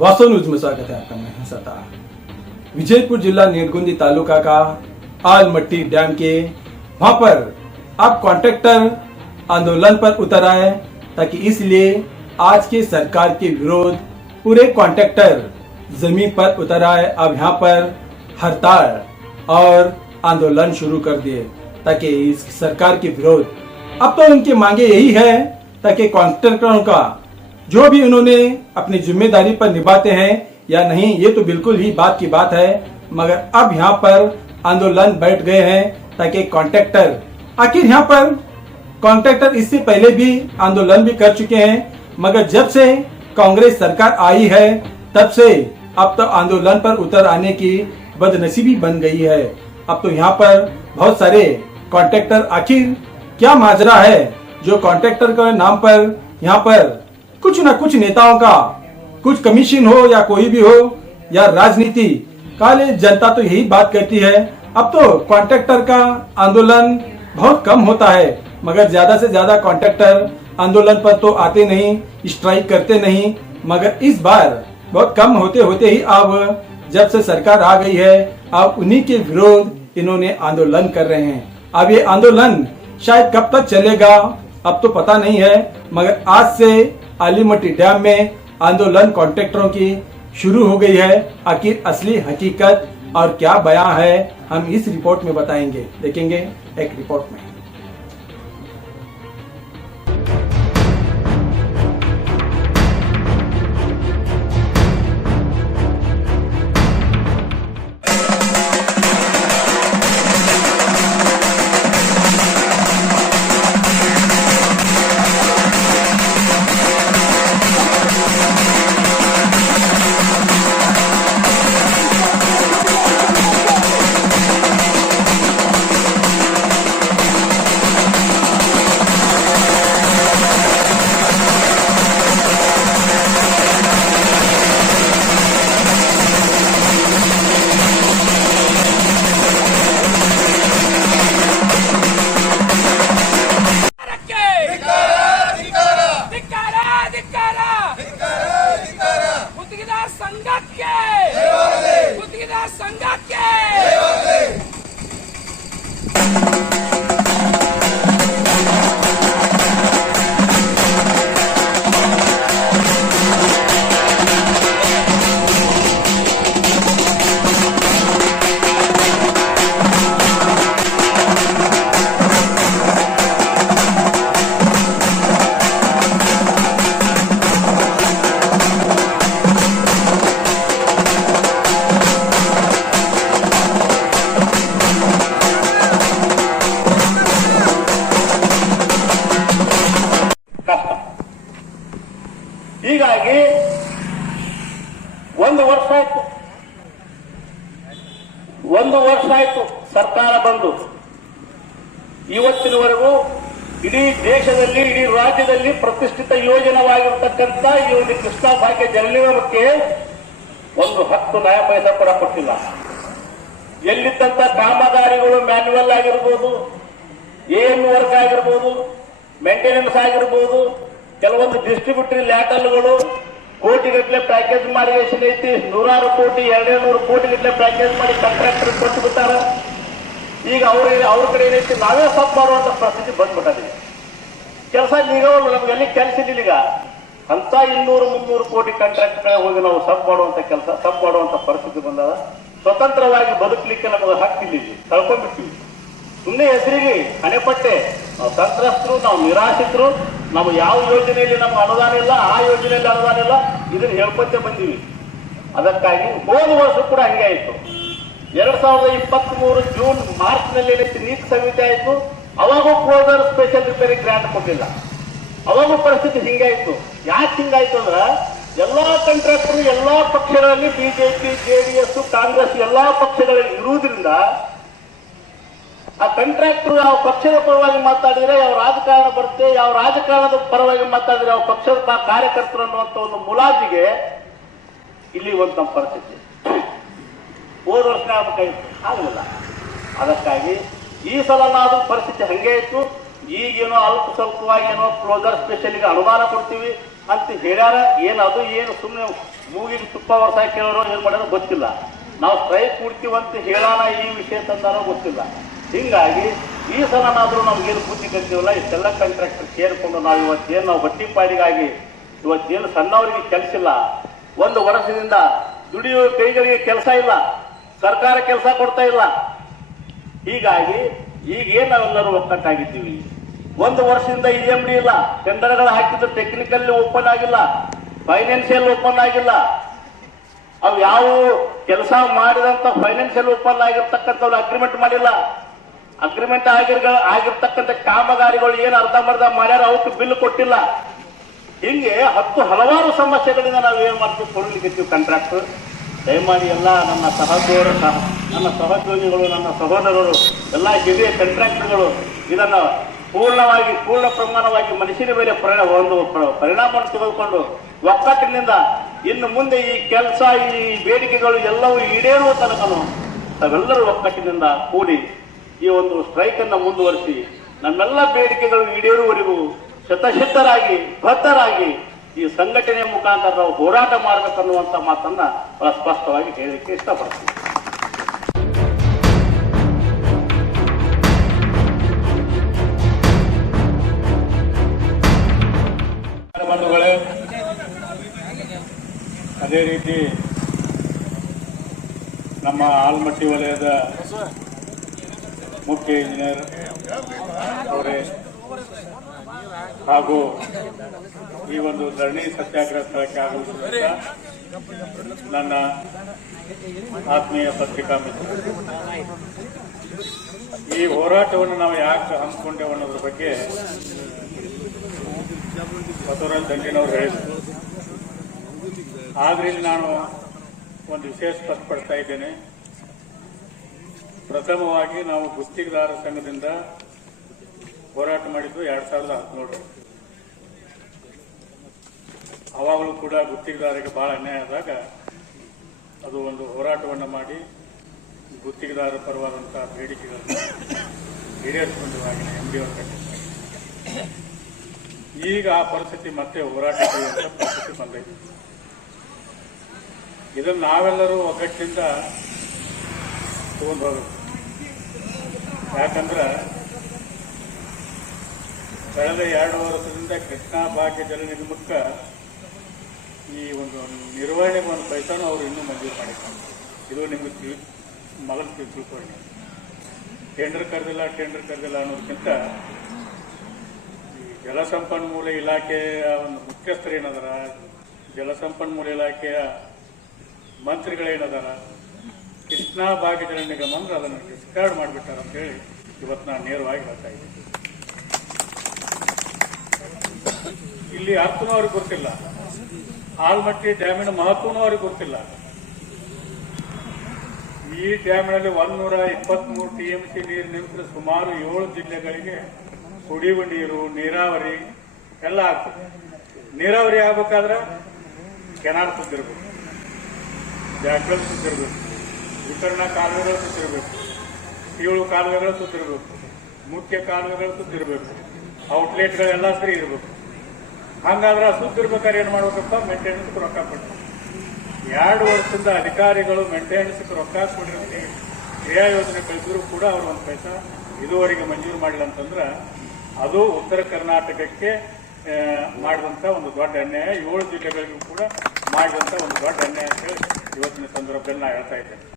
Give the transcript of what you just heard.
वासो न्यूज में स्वागत है आपका। मैं सता विजयपुर जिला नीलगुंदी तालुका का आलमट्टी डैम के वहां पर अब कॉन्ट्रैक्टर आंदोलन पर उतर आए, ताकि इसलिए आज के सरकार के विरोध पूरे कॉन्ट्रैक्टर जमीन पर उतर आए। अब यहाँ पर हड़ताल और आंदोलन शुरू कर दिए, ताकि इस सरकार के विरोध अब तो उनकी मांगे यही है ताकि कॉन्ट्रैक्टरों का जो भी उन्होंने अपनी जिम्मेदारी पर निभाते हैं या नहीं, ये तो बिल्कुल ही बात की बात है, मगर अब यहाँ पर आंदोलन बैठ गए हैं ताकि कॉन्ट्रैक्टर, आखिर यहाँ पर कॉन्ट्रैक्टर इससे पहले भी आंदोलन भी कर चुके हैं, मगर जब से कांग्रेस सरकार आई है तब से अब तो आंदोलन पर उतर आने की बदनसीबी बन गई है। अब तो यहाँ पर बहुत सारे कॉन्ट्रैक्टर, आखिर क्या माजरा है जो कॉन्ट्रैक्टर के नाम पर यहाँ पर कुछ न कुछ नेताओं का कुछ कमीशन हो या कोई भी हो या राजनीति काले, जनता तो यही बात करती है। अब तो कॉन्ट्रैक्टर का आंदोलन बहुत कम होता है, मगर ज्यादा से ज्यादा कॉन्ट्रैक्टर आंदोलन पर तो आते नहीं, स्ट्राइक करते नहीं, मगर इस बार बहुत कम होते होते ही अब जब से सरकार आ गई है, अब उन्हीं के विरोध इन्होंने आंदोलन कर रहे हैं। अब ये आंदोलन शायद कब तक चलेगा अब तो पता नहीं है, मगर आज से आलमट्टी डैम में आंदोलन कॉन्ट्रैक्टरों की शुरू हो गई है। आखिर असली हकीकत और क्या बयां है हम इस रिपोर्ट में बताएंगे, देखेंगे एक रिपोर्ट में। ಹೀಗಾಗಿ ಒಂದು ವರ್ಷ ಆಯ್ತು ಸರ್ಕಾರ ಬಂದು, ಇವತ್ತಿನವರೆಗೂ ಇಡೀ ದೇಶದಲ್ಲಿ ಇಡೀ ರಾಜ್ಯದಲ್ಲಿ ಪ್ರತಿಷ್ಠಿತ ಯೋಜನೆವಾಗಿರತಕ್ಕಂಥ ಈ ಒಂದು ಕೃಷ್ಣಾ ಭಾಗ್ಯ ಜಲನಿಗಮಕ್ಕೆ ಒಂದು 10 ನಯ ಪೈಸೆ ಕೂಡ ಕೊಟ್ಟಿಲ್ಲ. ಎಲ್ಲಿದ್ದಂತ ಕಾಮಗಾರಿಗಳು ಮ್ಯಾನ್ಯುವಲ್ ಆಗಿರ್ಬೋದು, AN ವರ್ಕ್ ಆಗಿರ್ಬೋದು, ಮೇಂಟೆನೆನ್ಸ್ ಆಗಿರ್ಬೋದು, ಕೆಲವೊಂದು ಡಿಸ್ಟ್ರಿಬ್ಯೂಟರಿ ಲ್ಯಾಟಲ್ಗಳು ಕೋಟಿಗಟ್ಟಲೆ ಪ್ಯಾಕೇಜ್ ಮಾಡಿ ಐತಿ, 100 ಕೋಟಿ 200 ಕೋಟಿಗಟ್ಟಲೆ ಪ್ಯಾಕೇಜ್ ಮಾಡಿ ಕಾಂಟ್ರಾಕ್ಟರ್ ಕೊಟ್ಟು ಬಿಟ್ಟಾರ. ಈಗ ಅವ್ರ ಕಡೆ ಏನೈತಿ, ನಾವೇ ಸಬ್ ಮಾಡುವಂತ ಪರಿಸ್ಥಿತಿ ಬಂದ್ಬಿಟ್ಟಿದೆ. ಕೆಲಸ ನಿಗಮಗಳು ನಮ್ಗೆಲ್ಲಿ ಕೆಲಸ ಇಲ್ಲ. ಈಗ ಅಂತ 200-300 ಕೋಟಿ ಕಾಂಟ್ರಾಕ್ಟ್ ಹೋಗಿ ನಾವು ಸಬ್ ಮಾಡುವಂತ ಪರಿಸ್ಥಿತಿ ಬಂದದ. ಸ್ವತಂತ್ರವಾಗಿ ಬದುಕಲಿಕ್ಕೆ ನಮಗೆ ಹಕ್ಕಿಲ್ಲ, ಕಳ್ಕೊಂಡ್ಬಿಟ್ಟಿವಿ. ಸುಮ್ಮನೆ ಹೆಸರಿಗೆ ಹಣೆಪಟ್ಟೆ, ನಾವು ಸಂತ್ರಸ್ತರು, ನಾವು ನಿರಾಶ್ರಿತರು, ನಾವು ಯಾವ ಯೋಜನೆಯಲ್ಲಿ ನಮ್ಗೆ ಅನುದಾನ ಇಲ್ಲ, ಆ ಯೋಜನೆಯಲ್ಲಿ ಅನುದಾನ ಇಲ್ಲ, ಇದನ್ನ ಹೇಳ್ಕೊತೇ ಬಂದೀವಿ. ಅದಕ್ಕಾಗಿ ಹೋದ ವರ್ಷ ಕೂಡ ಹಂಗೆ ಆಯ್ತು. 2023 ಜೂನ್ ಮಾರ್ಚ್ ನಲ್ಲಿ ಏನೈತಿ ನೀತಿ ಸಮಿತಿ ಆಯ್ತು, ಅವಾಗೂ ಕ್ಲೋಸರ್ ಸ್ಪೆಷಲ್ ರಿಪೇರಿ ಗ್ರಾಂಟ್ ಕೊಟ್ಟಿಲ್ಲ. ಅವಾಗೂ ಪರಿಸ್ಥಿತಿ ಹಿಂಗಾಯ್ತು. ಯಾಕೆ ಹಿಂಗಾಯ್ತು ಅಂದ್ರ ಎಲ್ಲಾ ಕಾಂಟ್ರಾಕ್ಟರ್ ಎಲ್ಲಾ ಪಕ್ಷಗಳಲ್ಲಿ ಬಿಜೆಪಿ, JDS, ಕಾಂಗ್ರೆಸ್ ಎಲ್ಲಾ ಪಕ್ಷಗಳಲ್ಲಿ ಇರುವುದರಿಂದ ಆ ಕಾಂಟ್ರಾಕ್ಟರ್ ಯಾವ ಪಕ್ಷದ ಪರವಾಗಿ ಮಾತಾಡಿದ್ರೆ ಯಾವ ರಾಜಕಾರಣ ಬರುತ್ತೆ, ಯಾವ ರಾಜಕಾರಣದ ಪರವಾಗಿ ಮಾತಾಡಿದ್ರೆ ಯಾವ ಪಕ್ಷದ ಕಾರ್ಯಕರ್ತರು ಅನ್ನುವಂತ ಒಂದು ಮುಲಾಜಿಗೆ ಇಲ್ಲಿ ಒಂದು ನಮ್ಮ ಪರಿಸ್ಥಿತಿ. ಹೋದ ವರ್ಷ ಆಗಲಿಲ್ಲ. ಅದಕ್ಕಾಗಿ ಈ ಸಲ ಪರಿಸ್ಥಿತಿ ಹಂಗೆ ಇತ್ತು. ಈಗೇನೋ ಅಲ್ಪ ಸ್ವಲ್ಪವಾಗಿ ಏನೋ ಕ್ಲೋಸರ್ ಸ್ಪೆಷಲ್ಗೆ ಅನುದಾನ ಕೊಡ್ತೀವಿ ಅಂತ ಹೇಳ್ಯಾರ. ಅದು ಏನು ಸುಮ್ಮನೆ ಮೂಗಿಗೆ ತುಪ್ಪ ವರ್ಷ ಕೇಳೋರು ಏನು ಮಾಡೋರು ಗೊತ್ತಿಲ್ಲ. ನಾವು ಸ್ಟ್ರೈಕ್ ಕೊಡ್ತೀವಂತ ಹೇಳೋಣ ಈ ವಿಷಯ ತಂದಾರೋ ಗೊತ್ತಿಲ್ಲ. ಹೀಗಾಗಿ ಈ ಸಲನಾದರೂ ನಮಗೇನು ಬುದ್ಧಿ ಕಲ್ತೀವಲ್ಲ, ಇಷ್ಟೆಲ್ಲ ಕಾಂಟ್ರಾಕ್ಟರ್ ಸೇರಿಕೊಂಡು ನಾವು ಇವತ್ತೇನು ನಾವು ಬಟ್ಟಿ ಪಾಡಿಗಾಗಿ ಇವತ್ತೇನು ಸಣ್ಣವರಿಗೆ ಕೆಲಸ ಇಲ್ಲ, 1 ವರ್ಷದಿಂದ ದುಡಿಯುವ ಕೈಗಳಿಗೆ ಕೆಲಸ ಇಲ್ಲ, ಸರ್ಕಾರ ಕೆಲಸ ಕೊಡ್ತಾ ಇಲ್ಲ. ಹೀಗಾಗಿ ಈಗ ಏನು ನಾವೆಲ್ಲರೂ ಒಕ್ಕಟ್ಟಾಗಿದ್ದೀವಿ. 1 ವರ್ಷದಿಂದ EMD ಇಲ್ಲ, ಟೆಂಡರ್ಗಳು ಹಾಕಿದ್ದು ಟೆಕ್ನಿಕಲ್ ಓಪನ್ ಆಗಿಲ್ಲ, ಫೈನಾನ್ಷಿಯಲ್ ಓಪನ್ ಆಗಿಲ್ಲ. ಅವು ಯಾವ ಕೆಲಸ ಮಾಡಿದಂತ ಫೈನಾನ್ಷಿಯಲ್ ಓಪನ್ ಆಗಿರ್ತಕ್ಕಂಥವ್ರು ಅಗ್ರಿಮೆಂಟ್ ಮಾಡಿಲ್ಲ. ಅಗ್ರಿಮೆಂಟ್ ಆಗಿರ್ತಕ್ಕಂಥ ಕಾಮಗಾರಿಗಳು ಏನು ಅರ್ಧಂಬರ್ಧ ಮಾಡ್ಯಾರ ಅವಕ್ಕೆ ಬಿಲ್ ಕೊಟ್ಟಿಲ್ಲ. ಹಿಂಗೆ ಹಲವಾರು ಸಮಸ್ಯೆಗಳಿಂದ ನಾವು ಏನ್ ಮಾಡ್ತೀವಿ, ಕೊಡ್ಲಿಕ್ಕೆ ಕಾಂಟ್ರಾಕ್ಟರ್. ದಯಮಾಡಿ ಎಲ್ಲ ನನ್ನ ಸಹೋದ್ಯೋಗಿಗಳು, ನನ್ನ ಸಹೋದರರು, ಎಲ್ಲ ಹಿರಿಯ ಕಾಂಟ್ರಾಕ್ಟರ್ಗಳು ಇದನ್ನು ಪೂರ್ಣ ಪ್ರಮಾಣವಾಗಿ ಮನುಷ್ಯನ ಮೇಲೆ ಪರಿಣಾಮವನ್ನು ತೆಗೆದುಕೊಂಡು ಒಕ್ಕಟ್ಟಿನಿಂದ ಇನ್ನು ಮುಂದೆ ಈ ಕೆಲಸ, ಈ ಬೇಡಿಕೆಗಳು ಎಲ್ಲವೂ ಈಡೇರುವ ತನಕನು ತಾವೆಲ್ಲರೂ ಒಕ್ಕಟ್ಟಿನಿಂದ ಕೂಡಿ ಈ ಒಂದು ಸ್ಟ್ರೈಕ್ ಅನ್ನು ಮುಂದುವರಿಸಿ ನಮ್ಮೆಲ್ಲ ಬೇಡಿಕೆಗಳು ಈಡೇರುವವರೆಗೂ ಶತಸಿದ್ಧರಾಗಿ ಬದ್ಧರಾಗಿ ಈ ಸಂಘಟನೆಯ ಮುಖಾಂತರ ನಾವು ಹೋರಾಟ ಮಾಡಬೇಕನ್ನುವಂತ ಮಾತನ್ನ ಬಹಳ ಸ್ಪಷ್ಟವಾಗಿ ಹೇಳಲಿಕ್ಕೆ ಇಷ್ಟಪಡ್ತೀನಿ. ಬಂಧುಗಳೇ, ಅದೇ ರೀತಿ ನಮ್ಮ ಆಲ್ಮಟ್ಟಿ ವಲಯದ ಮುಖ್ಯ ಇಂಜಿನಿಯರ್ ಅವರೇ ಹಾಗೂ ಈ ಒಂದು ಧರಣಿ ಸತ್ಯಾಗ್ರಹ ಸ್ಥಳಕ್ಕೆ ಆಗಮಿಸಿದ ನನ್ನ ಆತ್ಮೀಯ ಪತ್ರಿಕಾ ಮಿತ್ರರು, ಈ ಹೋರಾಟವನ್ನು ನಾವು ಯಾಕೆ ಹಮ್ಮಿಕೊಂಡೇವೆ ಅನ್ನೋದ್ರ ಬಗ್ಗೆ ಬಸವರಾಜ ದಂಡಿನವರು ಹೇಳಿದರು. ಆದ್ರೆ ಇಲ್ಲಿ ನಾನು ಒಂದು ವಿಷಯ ಸ್ಪಷ್ಟಪಡ್ತಾ ಇದ್ದೇನೆ. ಪ್ರಥಮವಾಗಿ ನಾವು ಗುತ್ತಿಗೆದಾರ ಸಂಘದಿಂದ ಹೋರಾಟ ಮಾಡಿದ್ದು 2017. ಅವಾಗಲೂ ಕೂಡ ಗುತ್ತಿಗೆದಾರರಿಗೆ ಬಹಳ ಅನ್ಯಾಯ ಆದಾಗ ಅದು ಒಂದು ಹೋರಾಟವನ್ನು ಮಾಡಿ ಗುತ್ತಿಗೆದಾರ ಪರವಾದಂತಹ ಬೇಡಿಕೆಗಳನ್ನು ಈಡೇರಿಸಿಕೊಂಡು MD ಅವರು ಕಟ್ಟಿದ್ದಾರೆ. ಈಗ ಆ ಪರಿಸ್ಥಿತಿ ಮತ್ತೆ ಹೋರಾಟ ಮಾಡುವಂತ ಪರಿಸ್ಥಿತಿ ಬಂದೈತೆ. ಇದನ್ನು ನಾವೆಲ್ಲರೂ ಒಗ್ಗಟ್ಟಿನಿಂದ ತಗೊಂಡು ಹೋಗಬೇಕು. ಯಾಕಂದ್ರೆ ಕಳೆದ 2 ವರ್ಷದಿಂದ ಕೃಷ್ಣಾ ಭಾಗ್ಯ ಜಲ ನಿಗಮಕ್ಕೆ ಈ ಒಂದು ನಿರ್ವಹಣೆಗೆ ಒಂದು ಪೈಸಾನು ಅವರು ಇನ್ನೂ ಮಂಜೂರು ಮಾಡಿದ್ದಾರೆ. ಇದು ನಿಮಗೆ ಮೊದಲು ತಿಳ್ಕೊಳ್ಳಿ. ಟೆಂಡರ್ ಕರೆದಿಲ್ಲ ಅನ್ನೋದಕ್ಕಿಂತ ಈ ಜಲಸಂಪನ್ಮೂಲ ಇಲಾಖೆಯ ಒಂದು ಮುಖ್ಯಸ್ಥರು ಏನದಾರ, ಜಲಸಂಪನ್ಮೂಲ ಇಲಾಖೆಯ ಮಂತ್ರಿಗಳೇನದಾರ, ಕೃಷ್ಣಾ ಭಾಗ್ಯ ಜಲ ನಿಗಮ ಅಂದ್ರೆ ಅದನ್ನು ಡಿಸ್ಕಾರ್ಡ್ ಮಾಡಿಬಿಟ್ಟಾರ ಅಂತ ಹೇಳಿ ಇವತ್ತು ನಾನು ನೇರವಾಗಿ ಹೇಳ್ತಾ ಇದ್ದೀನಿ. ಇಲ್ಲಿ ಅರ್ಥನೂ ಅವ್ರಿಗೆ ಗೊತ್ತಿಲ್ಲ, ಆಲ್ಮಟ್ಟಿ ಡ್ಯಾಮಿನ ಮಹತ್ವನೂ ಅವ್ರಿಗೆ ಗೊತ್ತಿಲ್ಲ. ಈ ಡ್ಯಾಮಿನಲ್ಲಿ 123 TMC ನೀರು ನಿಂತರೆ ಸುಮಾರು 7 ಜಿಲ್ಲೆಗಳಿಗೆ ಕುಡಿಯುವ ನೀರು, ನೀರಾವರಿ ಎಲ್ಲ ಆಗ್ತದೆ. ನೀರಾವರಿ ಆಗ್ಬೇಕಾದ್ರೆ ಕೆನಾಲ್ ಸುತ್ತಿರ್ಬೇಕು, ಜಾಗ್ರಲ್ ಸುತ್ತಿರ್ಬೇಕು, ವಿತರಣಾ ಕಾಲುವೆಗಳು ಸುತ್ತಿರ್ಬೇಕು, ಕೀಳು ಕಾಲುವೆಗಳು ಸುತ್ತಿರ್ಬೇಕು, ಮುಖ್ಯ ಕಾಲುವೆಗಳು ಸುತ್ತಿರ್ಬೇಕು, ಔಟ್ಲೆಟ್ಗಳೆಲ್ಲ ಸರಿ ಇರಬೇಕು. ಹಂಗಾದ್ರೆ ಸುತ್ತಿರ್ಬೇಕಾದ್ರೆ ಏನು ಮಾಡ್ಬೇಕಪ್ಪ, ಮೇಂಟೆನೆನ್ಸ್ ರೊಕ್ಕ ಕೊಡ್ತಾರೆ. 2 ವರ್ಷದಿಂದ ಅಧಿಕಾರಿಗಳು ಮೇಂಟೆನೆನ್ಸ್ ರೊಕ್ಕ ಕೊಡಿರೋದು ಕ್ರಿಯಾ ಯೋಜನೆ ಕಳಿಸಿದ್ರು ಕೂಡ ಅವರು 1 ಪೈಸಾ ಇದುವರೆಗೆ ಮಂಜೂರು ಮಾಡಿಲ್ಲ ಅಂತಂದ್ರೆ ಅದು ಉತ್ತರ ಕರ್ನಾಟಕಕ್ಕೆ ಮಾಡಿದಂಥ ಒಂದು ದೊಡ್ಡ ಅನ್ಯಾಯ, 7 ಜಿಲ್ಲೆಗಳಿಗೂ ಕೂಡ ಮಾಡಿದಂಥ ಒಂದು ದೊಡ್ಡ ಅನ್ಯಾಯ ಅಂತ ಹೇಳಿ ಇವತ್ತಿನ ಸಂದರ್ಭದಲ್ಲಿ ನಾನು ಹೇಳ್ತಾ ಇದ್ದೇನೆ.